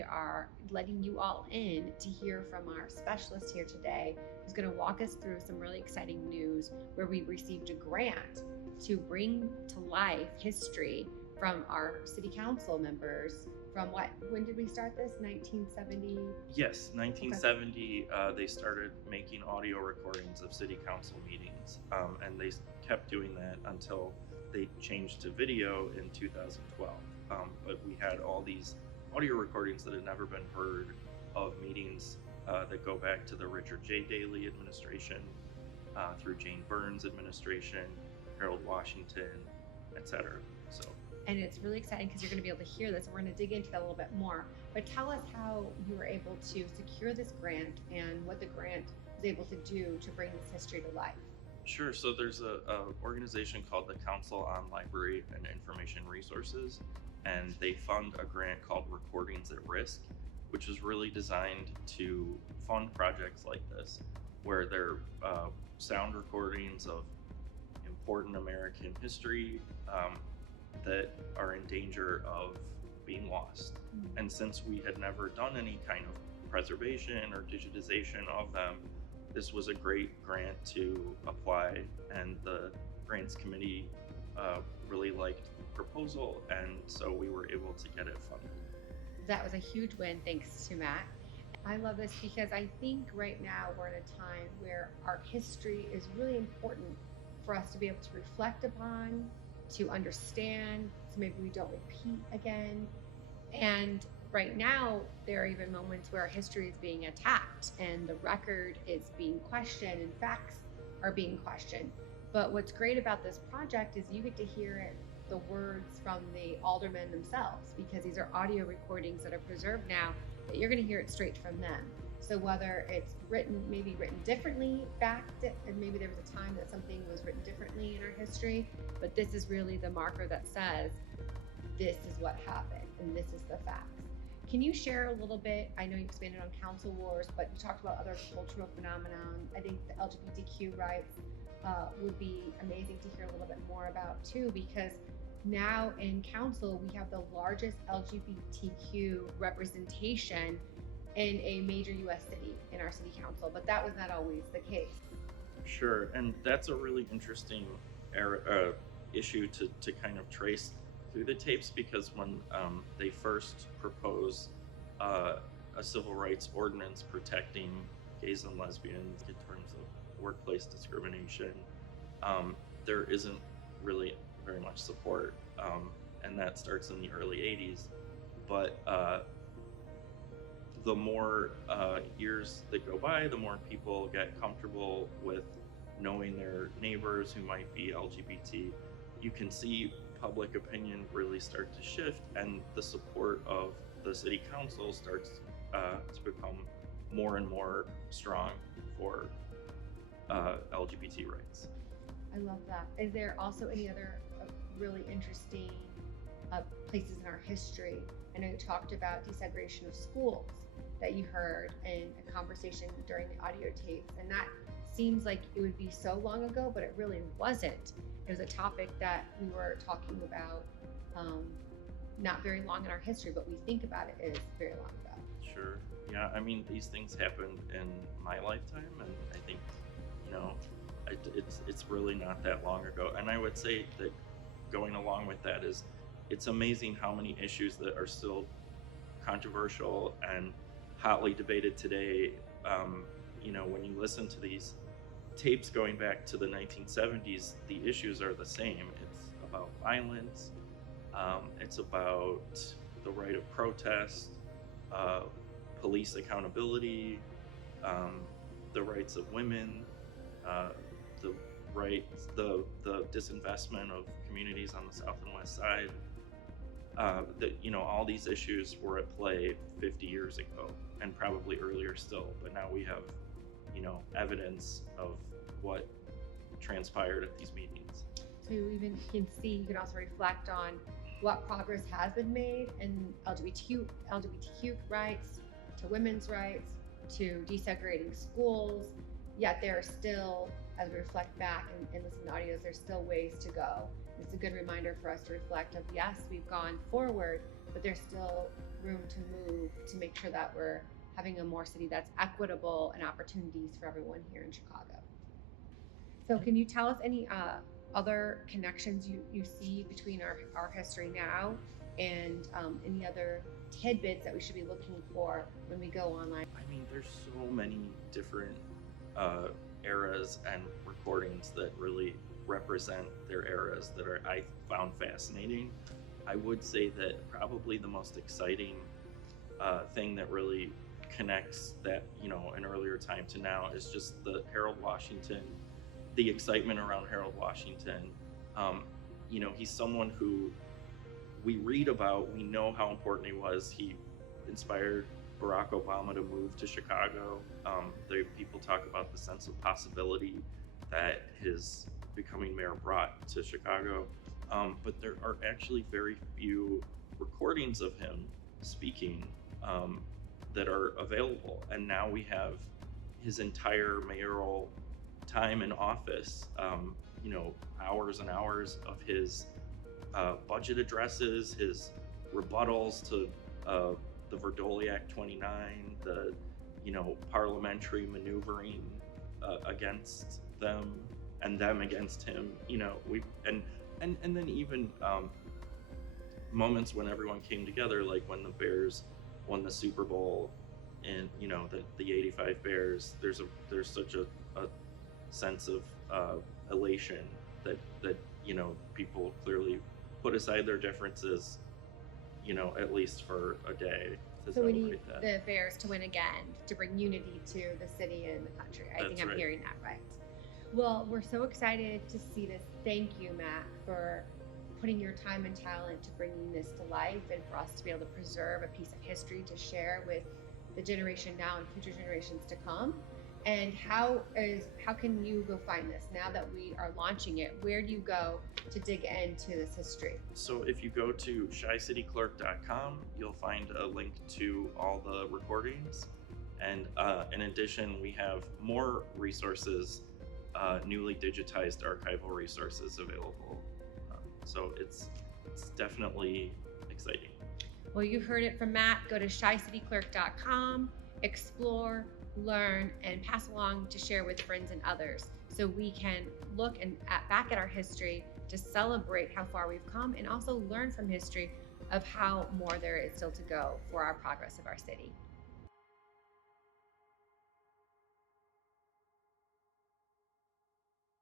we are letting you all in to hear from our specialist here today, who's going to walk us through some really exciting news where we received a grant to bring to life history from our city council members from when did we start this? 1970? Yes, 1970, they started making audio recordings of city council meetings, and they kept doing that until they changed to video in 2012. But we had all these audio recordings that had never been heard of meetings that go back to the Richard J. Daley administration, through Jane Burns administration, Harold Washington, etc. So. And it's really exciting because you're going to be able to hear this, and we're going to dig into that a little bit more. But tell us how you were able to secure this grant and what the grant was able to do to bring this history to life. Sure. So there's a organization called the Council on Library and Information Resources, and they fund a grant called Recordings at Risk, which is really designed to fund projects like this, where they're sound recordings of important American history that are in danger of being lost. And since we had never done any kind of preservation or digitization of them, this was a great grant to apply, and the grants committee really liked the proposal, and so we were able to get it funded. That was a huge win, thanks to Matt. I love this because I think right now we're in a time where our history is really important for us to be able to reflect upon, to understand, so maybe we don't repeat again. And right now, there are even moments where our history is being attacked and the record is being questioned and facts are being questioned. But what's great about this project is you get to hear the words from the aldermen themselves, because these are audio recordings that are preserved now, that you're going to hear it straight from them. So whether it's maybe written differently and maybe there was a time that something was written differently in our history, but this is really the marker that says, this is what happened and this is the facts. Can you share a little bit? I know you expanded on council wars, but you talked about other cultural phenomenon. I think the LGBTQ rights would be amazing to hear a little bit more about too, because now in council, we have the largest LGBTQ representation in a major US city in our city council, but that was not always the case. Sure, and that's a really interesting issue to kind of trace through the tapes, because when they first proposed a civil rights ordinance protecting gays and lesbians in terms of workplace discrimination, there isn't really very much support, and that starts in the early 80s. But the more years that go by, the more people get comfortable with knowing their neighbors who might be LGBT. You can see public opinion really start to shift, and the support of the city council starts to become more and more strong for LGBT rights. I love that. Is there also any other really interesting places in our history? I know you talked about desegregation of schools that you heard in a conversation during the audio tapes, and that seems like it would be so long ago, but it really wasn't. It was a topic that we were talking about not very long in our history, but we think about it as very long ago. Sure. Yeah, I mean, these things happened in my lifetime, and I think, it's really not that long ago. And I would say that going along with that is, it's amazing how many issues that are still controversial and hotly debated today. When you listen to these tapes going back to the 1970s, the issues are the same. It's about violence, it's about the right of protest, police accountability, the rights of women, the disinvestment of communities on the south and west side. All these issues were at play 50 years ago, and probably earlier still, but now we have evidence of what transpired at these meetings. So you can also reflect on what progress has been made in LGBTQ rights, to women's rights, to desegregating schools, yet there are still, as we reflect back and listen to audios, there's still ways to go. It's a good reminder for us to reflect of, yes, we've gone forward, but there's still room to move to make sure that we're having a more city that's equitable and opportunities for everyone here in Chicago. So can you tell us any other connections you see between our history now and any other tidbits that we should be looking for when we go online? I mean, there's so many different eras and recordings that really represent their eras that I found fascinating. I would say that probably the most exciting thing that really connects that, an earlier time to now is just the Harold Washington, the excitement around Harold Washington. He's someone who we read about, we know how important he was. He inspired Barack Obama to move to Chicago. People talk about the sense of possibility that his becoming mayor brought to Chicago. But there are actually very few recordings of him speaking that are available. And now we have his entire mayoral time in office, hours and hours of his budget addresses, his rebuttals to the Verdoli Act 29, the parliamentary maneuvering against them and them against him. And then even moments when everyone came together, like when the Bears won the Super Bowl, and the '85 Bears. There's such a sense of elation that people clearly put aside their differences, at least for a day. So we need the Bears to win again to bring unity to the city and the country. I think I'm hearing that right. Well, we're so excited to see this. Thank you, Matt, for putting your time and talent to bringing this to life and for us to be able to preserve a piece of history to share with the generation now and future generations to come. And how can you go find this now that we are launching it? Where do you go to dig into this history? So if you go to shycityclerk.com, you'll find a link to all the recordings. And in addition, we have more resources, newly digitized archival resources available. So it's definitely exciting. Well, you heard it from Matt. Go to shycityclerk.com, explore, learn, and pass along to share with friends and others so we can look back at our history to celebrate how far we've come and also learn from history of how more there is still to go for our progress of our city.